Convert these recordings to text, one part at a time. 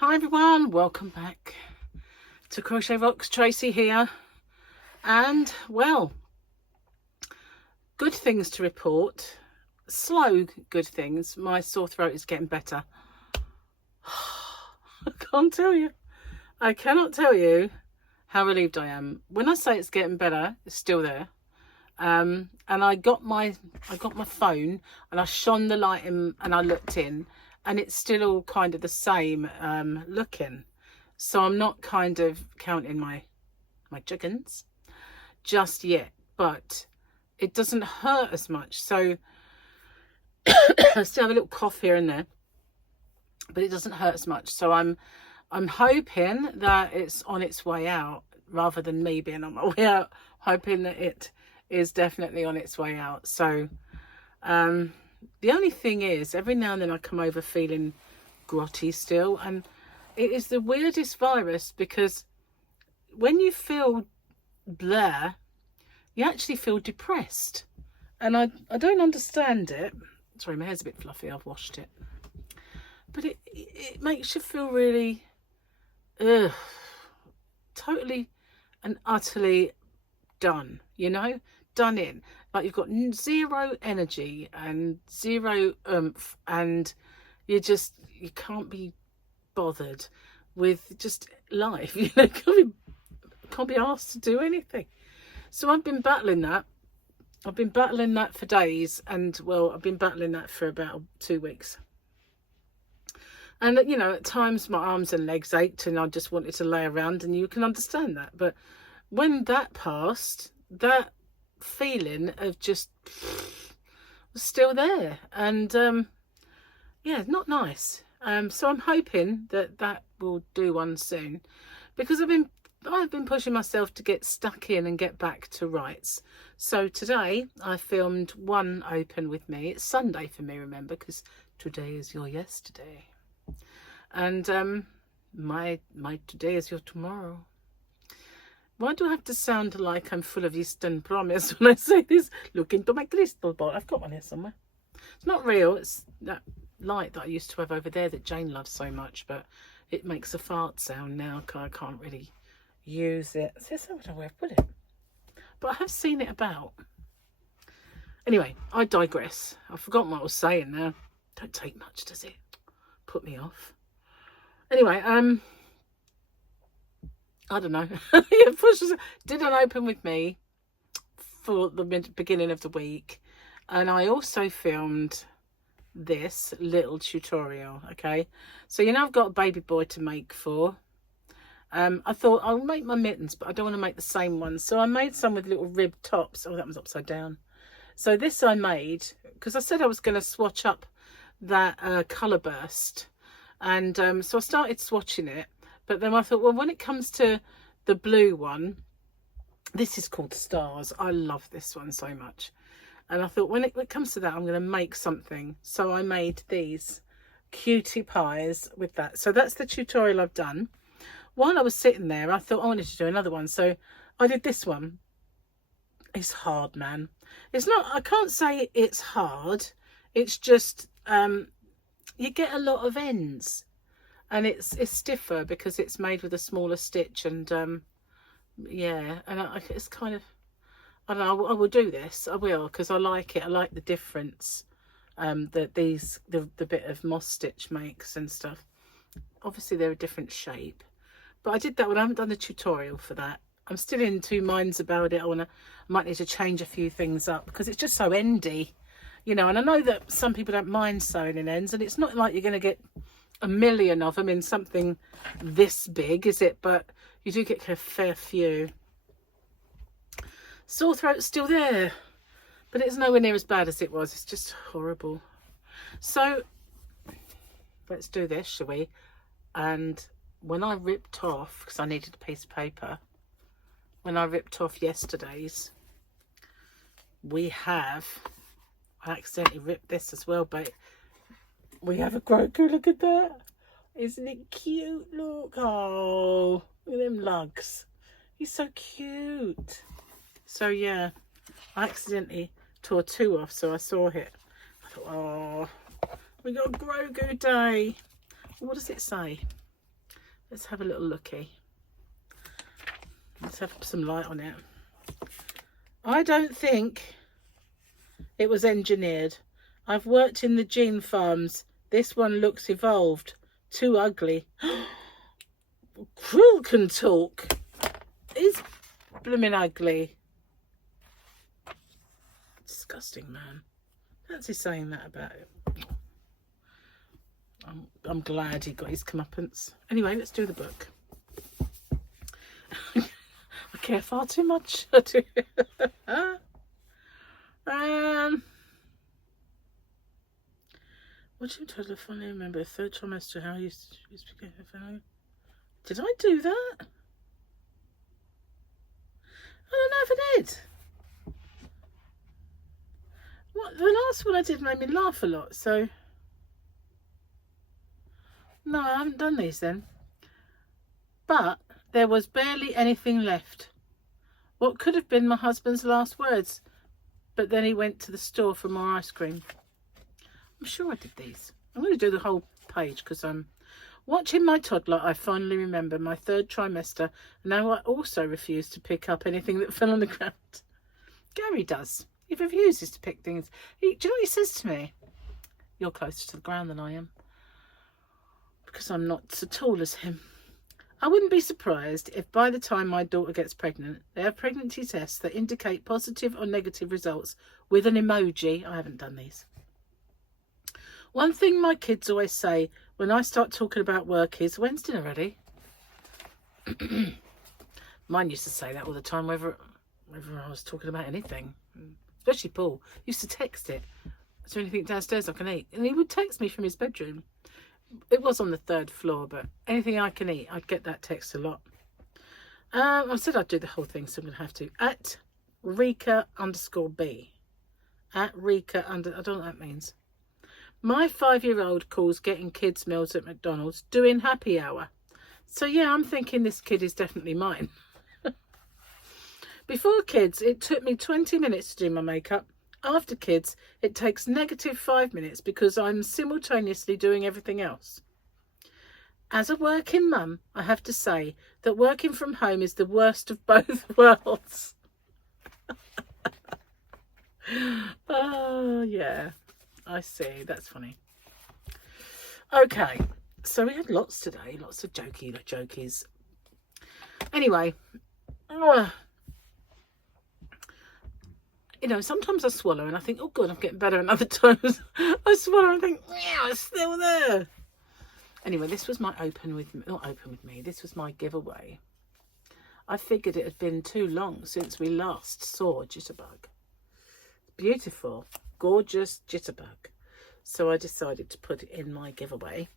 Hi everyone, welcome back to Crochet Rocks. Tracy here, and well, good things to report. Slow good things. My sore throat is getting better. I can't tell you. I cannot tell you how relieved I am. When I say it's getting better, it's still there. And I got my phone and I shone the light in and I looked in, and it's still all kind of the same looking. So I'm not kind of counting my chickens just yet, but it doesn't hurt as much. So I still have a little cough here and there, but it doesn't hurt as much. So I'm hoping that it's on its way out, rather than me being on my way out, hoping that it is definitely on its way out. So the only thing is, every now and then I come over feeling grotty still, and it is the weirdest virus, because when you feel blah, you actually feel depressed, and I don't understand it. Sorry, my hair's a bit fluffy, I've washed it, but it makes you feel really totally and utterly done, you know, done in. Like you've got zero energy and zero oomph, and you can't be bothered with just life, you know, can't be asked to do anything. So I've been battling that. I've been battling that for days, and well, I've been battling that for about 2 weeks. And you know, at times my arms and legs ached and I just wanted to lay around, and you can understand that. But when that passed, that feeling of just was still there, and yeah, not nice. So I'm hoping that will do one soon, because I've been pushing myself to get stuck in and get back to rights. So today I filmed one open with me. It's Sunday for me, remember, because today is your yesterday, and my today is your tomorrow. Why do I have to sound like I'm full of Eastern promise when I say this? Look into my crystal ball. I've got one here somewhere. It's not real. It's that light that I used to have over there that Jane loves so much, but it makes a fart sound now. I can't really use it. So that's not where I put it. But I have seen it about. Anyway, I digress. I've forgotten what I was saying now. Don't take much, does it? Put me off. Anyway, I don't know. Yeah, did an open with me for the beginning of the week, and I also filmed this little tutorial. Okay, so you know I've got a baby boy to make for. I thought I'll make my mittens, but I don't want to make the same ones, so I made some with little rib tops. Oh, that was upside down. So this I made because I said I was going to swatch up that colour burst, and so I started swatching it. But then I thought, well, when it comes to the blue one, this is called Stars. I love this one so much. And I thought, when it comes to that, I'm going to make something. So I made these cutie pies with that. So that's the tutorial I've done. While I was sitting there, I thought I wanted to do another one. So I did this one. It's hard, man. It's not, I can't say it's hard. It's just, you get a lot of ends. And it's stiffer because it's made with a smaller stitch, and yeah, and it's kind of, I don't know, I will do this, I will, because I like it. I like the difference that the bit of moss stitch makes and stuff. Obviously they're a different shape, but I did that one. I haven't done the tutorial for that. I'm still in two minds about it. I might need to change a few things up because it's just so endy, you know. And I know that some people don't mind sewing in ends, and it's not like you're going to get a million of them in something this big, is it? But you do get a fair few. Sore throat's still there, but it's nowhere near as bad as it was. It's just horrible. So let's do this, shall we? And when I ripped off, because I needed a piece of paper, when I ripped off yesterday's, I accidentally ripped this as well, but we have a Grogu. Look at that. Isn't it cute? Look. Oh, look at them lugs. He's so cute. So yeah, I accidentally tore two off, so I saw it. I thought, oh, we got Grogu Day. What does it say? Let's have a little looky. Let's have some light on it. I don't think it was engineered. I've worked in the gene farms. This one looks evolved. Too ugly. Krill can talk. He's blooming ugly. Disgusting, man. Fancy saying that about him. I'm glad he got his comeuppance. Anyway, let's do the book. I care far too much. I do. What you told I finally remember? Third trimester, how you speak of family. Did I do that? I don't know if I did. What, the last one I did made me laugh a lot, so no, I haven't done these then. But there was barely anything left. What could have been my husband's last words, but then he went to the store for more ice cream. I'm sure I did these. I'm going to do the whole page because I'm watching my toddler. I finally remember my third trimester. Now I also refuse to pick up anything that fell on the ground. Gary does. He refuses to pick things. Do you know what he says to me? You're closer to the ground than I am. Because I'm not so tall as him. I wouldn't be surprised if by the time my daughter gets pregnant, they have pregnancy tests that indicate positive or negative results with an emoji. I haven't done these. One thing my kids always say when I start talking about work is, when's dinner ready? Mine used to say that all the time, whether I was talking about anything. Especially Paul. Used to text it. Is there anything downstairs I can eat? And he would text me from his bedroom. It was on the 3rd floor, but anything I can eat, I'd get that text a lot. I said I'd do the whole thing, so I'm going to have to. At Rika_B. At Rika I don't know what that means. My 5-year-old calls getting kids meals at McDonald's doing happy hour. So yeah, I'm thinking this kid is definitely mine. Before kids, it took me 20 minutes to do my makeup. After kids, it takes -5 minutes because I'm simultaneously doing everything else. As a working mum, I have to say that working from home is the worst of both worlds. Oh, yeah. I see. That's funny. Okay. So we had lots today. Lots of jokies. Anyway. You know, sometimes I swallow and I think, oh God, I'm getting better. And other times I swallow and think, yeah, it's still there. Anyway, this was my not open with me. This was my giveaway. I figured it had been too long since we last saw Jitterbug. Beautiful, gorgeous Jitterbug. So I decided to put it in my giveaway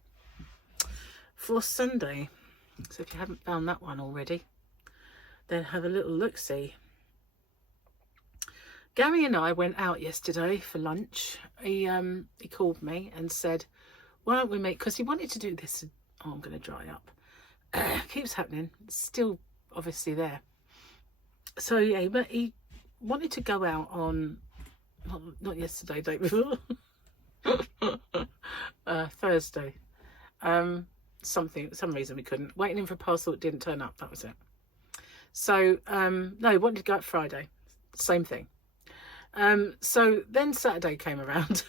for Sunday. So if you haven't found that one already, then have a little look-see. Gary and I went out yesterday for lunch. He called me and said, why don't we meet? Because he wanted to do this. Oh, I'm going to dry up. Keeps happening. It's still obviously there. So yeah, but he wanted to go out on, not yesterday, day before. Thursday. Some reason we couldn't. Waiting in for a parcel that didn't turn up. That was it. So, no, he wanted to go out Friday. Same thing. So then Saturday came around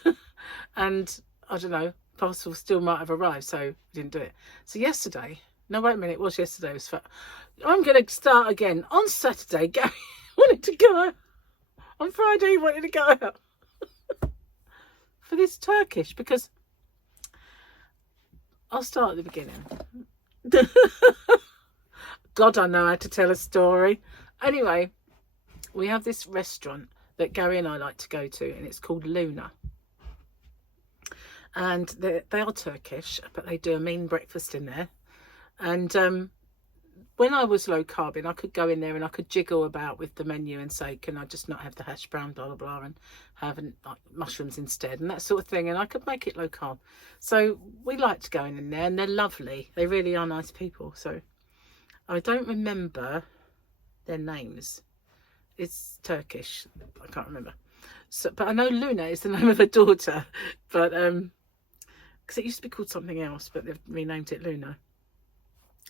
and I don't know, parcel still might have arrived, so we didn't do it. So yesterday, no, wait a minute, it was yesterday. It was I'm going to start again. On Saturday, Gary wanted to go out. On Friday, he wanted to go out for this Turkish, because I'll start at the beginning. God, I know how to tell a story. Anyway, we have this restaurant that Gary and I like to go to, and it's called Luna. And they are Turkish, but they do a mean breakfast in there. And when I was low carbing, I could go in there and I could jiggle about with the menu and say, can I just not have the hash brown, blah, blah, blah, and have like, mushrooms instead and that sort of thing. And I could make it low carb. So we liked going in there, and they're lovely. They really are nice people. So I don't remember their names. It's Turkish. I can't remember. So, but I know Luna is the name of her daughter. But because it used to be called something else, but they've renamed it Luna.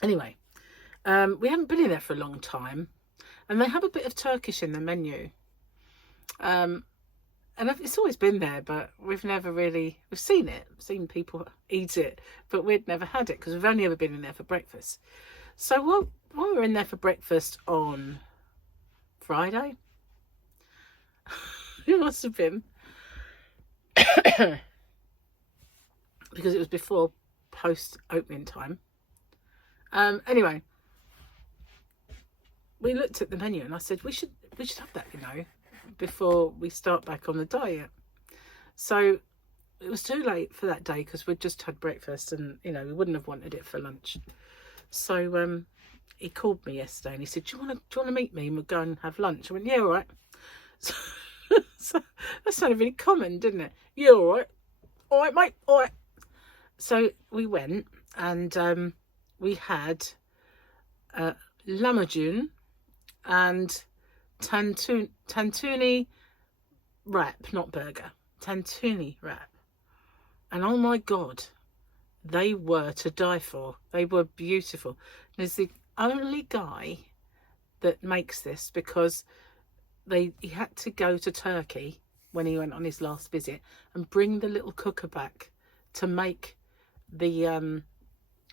Anyway, we haven't been in there for a long time, and they have a bit of Turkish in the menu. And it's always been there, but we've seen it, seen people eat it, but we'd never had it because we've only ever been in there for breakfast. So while we were in there for breakfast on Friday, it must have been, because it was before post opening time. Anyway, we looked at the menu and I said, we should have that, you know, before we start back on the diet. So it was too late for that day because we'd just had breakfast and, you know, we wouldn't have wanted it for lunch. So he called me yesterday and he said, do you want to meet me and we'll go and have lunch? I went, yeah, all right. So that sounded really common, didn't it? Yeah, all right. All right, mate. All right. So we went and we had lahmacun and tantuni wrap, not burger, tantuni wrap. And oh my God, they were to die for. They were beautiful. There's the only guy that makes this because he had to go to Turkey when he went on his last visit and bring the little cooker back to make the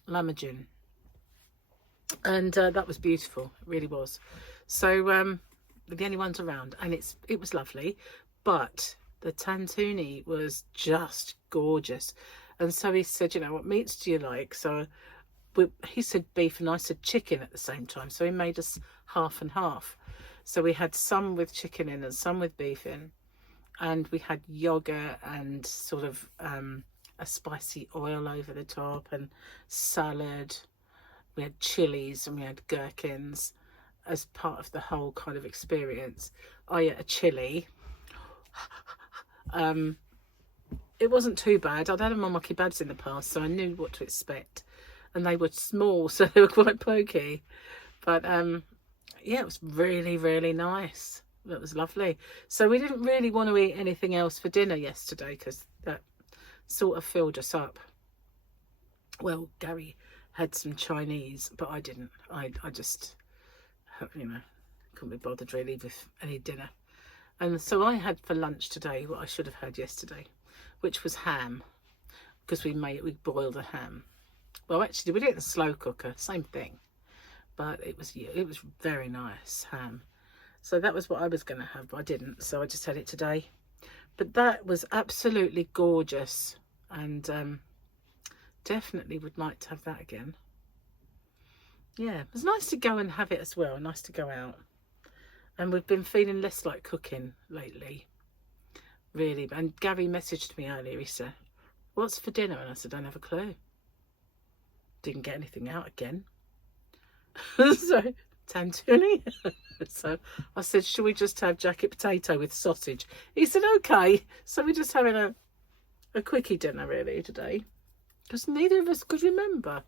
lahmacun. And that was beautiful. It really was. So the only ones around, and it was lovely, but the tantuni was just gorgeous. And so he said, you know, what meats do you like? So he said beef and I said chicken at the same time. So he made us half and half. So we had some with chicken in and some with beef in. And we had yogurt and sort of a spicy oil over the top and salad. We had chilies and we had gherkins as part of the whole kind of experience. I ate a chili. It wasn't too bad. I'd had them on my kebabs in the past, so I knew what to expect. And they were small, so they were quite pokey. But yeah, it was really, really nice. It was lovely. So we didn't really want to eat anything else for dinner yesterday because that sort of filled us up. Well, Gary had some Chinese, but I didn't. I just, you know, couldn't be bothered really with any dinner. And so I had for lunch today what I should have had yesterday, which was ham, because we boiled a ham. Well, actually, we did it in a slow cooker, same thing, but it was very nice ham. So that was what I was going to have, but I didn't, so I just had it today. But that was absolutely gorgeous, and definitely would like to have that again. Yeah, it was nice to go and have it as well, nice to go out. And we've been feeling less like cooking lately, really. And Gary messaged me earlier, he said, what's for dinner? And I said, I don't have a clue. Didn't get anything out again. So, tantuni. So I said, should we just have jacket potato with sausage? He said, okay. So we're just having a quickie dinner really today, because neither of us could remember.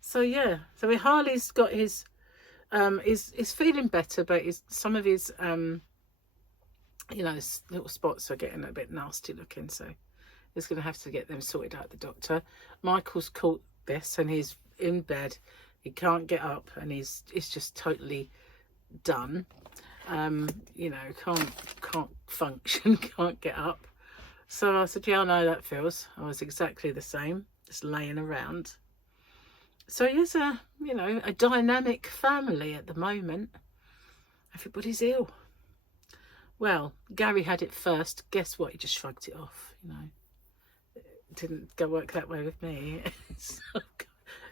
So yeah, so Harley's got his is feeling better, but some of his you know, his little spots are getting a bit nasty looking, so he's going to have to get them sorted out at the doctor. Michael's caught this and he's in bed. He can't get up and he's just totally done. You know, can't function, can't get up. So I said, yeah, I know that feels. I was exactly the same, just laying around. So it's a dynamic family at the moment. Everybody's ill. Well, Gary had it first. Guess what? He just shrugged it off. You know, it didn't go work that way with me. So,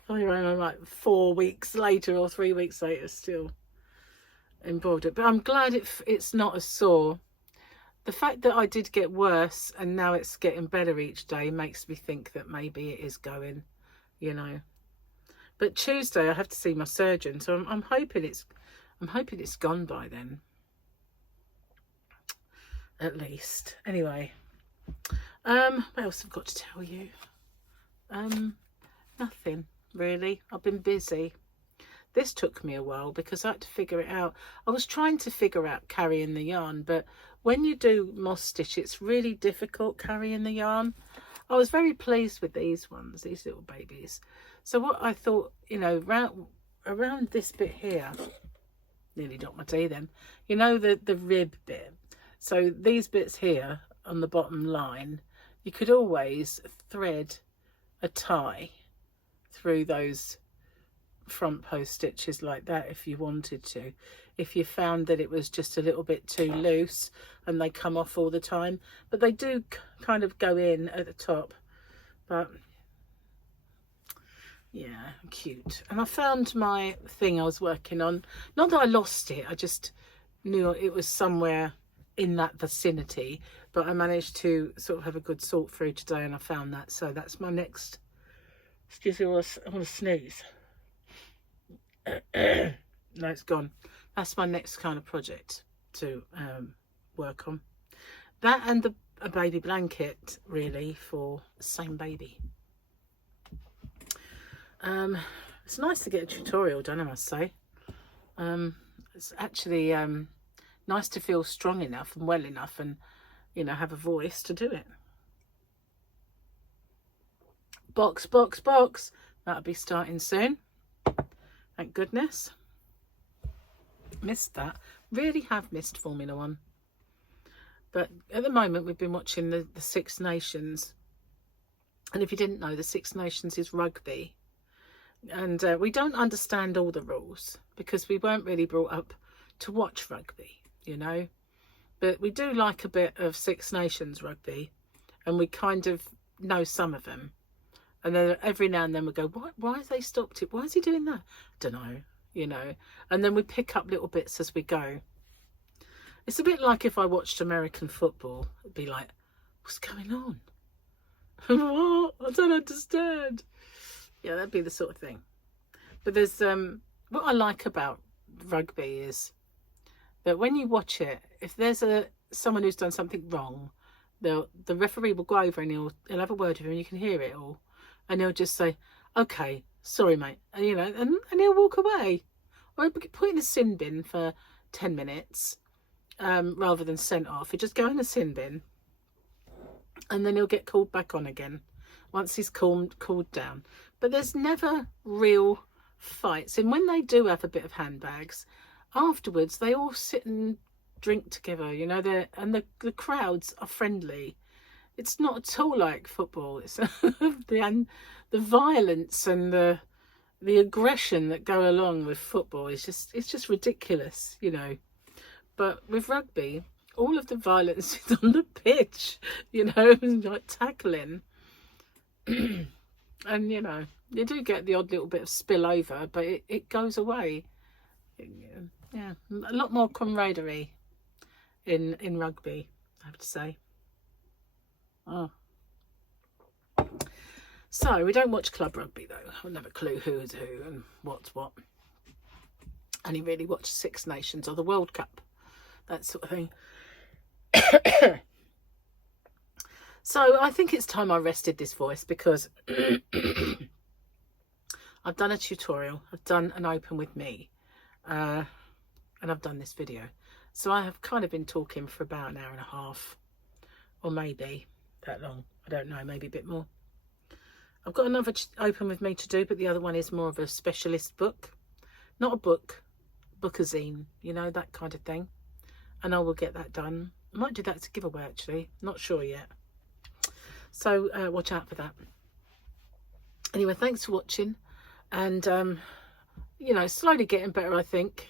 I'm like 4 weeks later or 3 weeks later, still involved it. But I'm glad it's not as sore. The fact that I did get worse and now it's getting better each day makes me think that maybe it is going, you know. But Tuesday I have to see my surgeon, so I'm hoping it's gone by then, at least. Anyway, what else have I got to tell you? Nothing really. I've been busy. This took me a while because I had to figure it out. I was trying to figure out carrying the yarn, but when you do moss stitch, it's really difficult carrying the yarn. I was very pleased with these ones, these little babies. So what I thought, you know, around this bit here, nearly dropped my tea then, you know, the rib bit. So these bits here on the bottom line, you could always thread a tie through those front post stitches like that if you wanted to, if you found that it was just a little bit too loose and they come off all the time. But they do kind of go in at the top. But yeah, cute. And I found my thing I was working on. Not that I lost it, I just knew it was somewhere in that vicinity, but I managed to sort of have a good sort through today and I found that. So that's my next, excuse me, I want to sneeze. No, it's gone. That's my next kind of project to work on. That and a baby blanket, really, for the same baby. It's nice to get a tutorial done, I must say. It's actually nice to feel strong enough and well enough and, you know, have a voice to do it. Box, box, box. That'll be starting soon. Thank goodness. Missed that. Really have missed Formula One. But at the moment we've been watching the Six Nations. And if you didn't know, the Six Nations is rugby. And we don't understand all the rules because we weren't really brought up to watch rugby, you know. But we do like a bit of Six Nations rugby. And we kind of know some of them. And then every now and then we go, why have they stopped it? Why is he doing that? I don't know, you know. And then we pick up little bits as we go. It's a bit like if I watched American football. It'd be like, what's going on? What? I don't understand. Yeah, that'd be the sort of thing. But there's what I like about rugby is that when you watch it, if there's someone who's done something wrong, the referee will go over and he'll have a word with him and you can hear it all. And he'll just say, okay, sorry, mate. And, you know, and he'll walk away. Or he'll put in a sin bin for 10 minutes rather than sent off. He'll just go in the sin bin and then he'll get called back on again once he's cooled down. But there's never real fights. And when they do have a bit of handbags, afterwards they all sit and drink together, you know, and the crowds are friendly. It's not at all like football. It's the violence and the aggression that go along with football is just ridiculous, you know. But with rugby, all of the violence is on the pitch, you know, like tackling. And you know, you do get the odd little bit of spill over, but it goes away. Yeah, a lot more camaraderie in rugby, I have to say. Oh. So we don't watch club rugby though. I'll never clue who is who and what's what. Only really watch Six Nations or the World Cup, that sort of thing. So I think it's time I rested this voice because I've done a tutorial, I've done an open with me, and I've done this video. So I have kind of been talking for about an hour and a half, or maybe that long, I don't know, maybe a bit more. I've got another open with me to do, but the other one is more of a specialist book, not a book, bookazine, you know, that kind of thing. And I will get that done. I might do that as a giveaway actually, not sure yet. So watch out for that. Anyway, thanks for watching, and you know, slowly getting better, I think.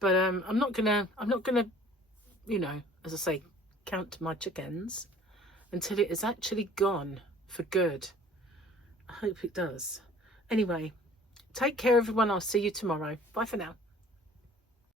But I'm not gonna, you know, as I say, count my chickens until it is actually gone for good. I hope it does. Anyway, take care everyone. I'll see you tomorrow. Bye for now.